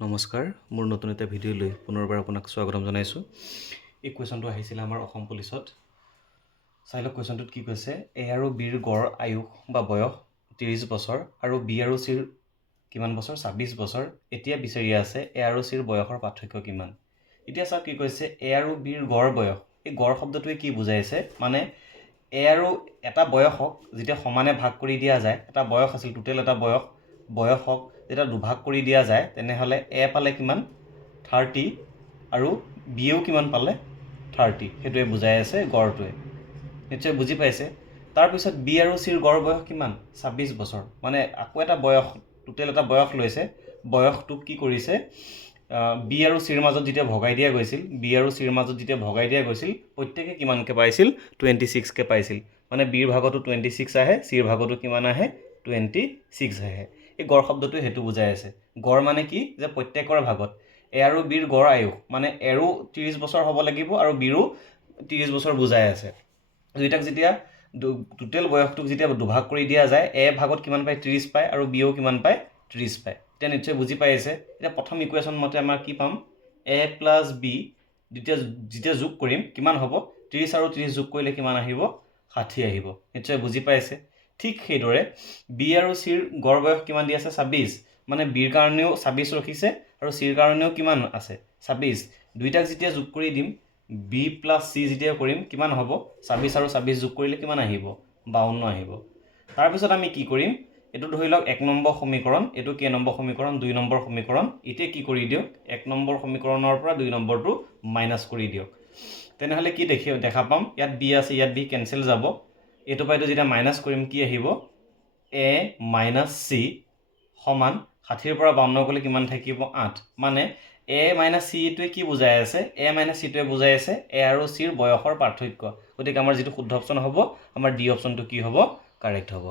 নমস্কাৰ মোৰ নতুন এটা ভিডিঅ' লৈ পুনৰবাৰ আপোনাক স্বাগতম জনাইছোঁ। এই কুৱেশ্যনটো আহিছিল আমাৰ অসম পুলিচত। চাই লওক কুৱেশ্যনটোত কি কৈছে, এ আৰু বিৰ গড় আয়ুস বা বয়স 30 বছৰ আৰু বি আৰু চিৰ কিমান বছৰ 26 বছৰ। এতিয়া বিচাৰি আছে এ আৰু চিৰ বয়সৰ পাৰ্থক্য কিমান। এতিয়া চাওক কি কৈছে, এ আৰু বিৰ গড় বয়স। এই গড় শব্দটোৱে কি বুজাইছে, মানে এ আৰু এটা বয়সক যেতিয়া সমানে ভাগ কৰি দিয়া যায়, এটা বয়স আছিল টোটেল এটা বয়সক যেতিয়া দুভাগ কৰি দিয়া যায় তেনেহ'লে এ পালে কিমান 30 আৰু বিয়েও কিমান পালে 30, সেইটোৱে বুজাই আছে গড়টোৱে। নিশ্চয় বুজি পাইছে। তাৰপিছত বি আৰু চিৰ গড় বয়স কিমান 26 বছৰ, মানে আকৌ এটা বয়স টোটেল এটা বয়স লৈছে। বয়সটোক কি কৰিছে, বি আৰু চিৰ মাজত যেতিয়া ভগাই দিয়া গৈছিল প্ৰত্যেকে কিমানকৈ পাইছিল 26কৈ পাইছিল। মানে বিৰ ভাগতো 26 আহে, চিৰ ভাগতো কিমান আহে 26 আহে। এই গড় শব্দটোৱে সেইটো বুজাই আছে। গড় মানে কি, যে প্ৰত্যেকৰ ভাগত এ আৰু বিৰ গড় আয়ুস, মানে এৰো 30 বছৰ হ'ব লাগিব আৰু বিৰো 30 বছৰ বুজাই আছে। দুইটাক যেতিয়া টোটেল বয়সটোক যেতিয়া দুভাগ কৰি দিয়া যায়, এ ভাগত কিমান পায় 30 পায় আৰু বিও কিমান পায় 30 পায়। এতিয়া নিশ্চয় বুজি পাইছে। এতিয়া প্ৰথম ইকুৱেশ্যন মতে আমাৰ কি পাম, এ প্লাছ বি যেতিয়া যোগ কৰিম কিমান হ'ব, 30 আৰু 30 যোগ কৰিলে কিমান আহিব 60 আহিব। নিশ্চয় বুজি পাইছে। ঠিক সেইদৰে বি আৰু চিৰ গড় বয়স কিমান দি আছে 26, মানে বিৰ কাৰণেও 26 ৰখিছে আৰু চিৰ কাৰণেও কিমান আছে 26। দুইটাক যেতিয়া যোগ কৰি দিম, বি প্লাছ চি যেতিয়া কৰিম কিমান হ'ব, 26 আৰু 26 যোগ কৰিলে কিমান আহিব 52 আহিব। তাৰপিছত আমি কি কৰিম, এইটো ধৰি লওক 1 নম্বৰ সমীকৰণ, এইটো কেই নম্বৰ সমীকৰণ 2 নম্বৰ সমীকৰণ। এতিয়া কি কৰি দিয়ক, 1 নম্বৰ সমীকৰণৰ পৰা 2 নম্বৰটো মাইনাছ কৰি দিয়ক। তেনেহ'লে কি দেখা পাম, ইয়াত বি আছে, ইয়াত বি কেঞ্চেল যাব। এইটো পৰা এইটো যেতিয়া মাইনাছ কৰিম কি আহিব, এ মাইনাছ চি সমান 60ৰ পৰা 52 গ'লে কিমান থাকিব 8। মানে এ মাইনাছ চিটোৱে কি বুজাই আছে, এ মাইনাছ চিটোৱে বুজাই আছে এ আৰু চিৰ বয়সৰ পাৰ্থক্য। গতিকে আমাৰ যিটো শুদ্ধ অপশ্যন হ'ব, আমাৰ ডি অপশ্যনটো কি হ'ব, কাৰেক্ট হ'ব।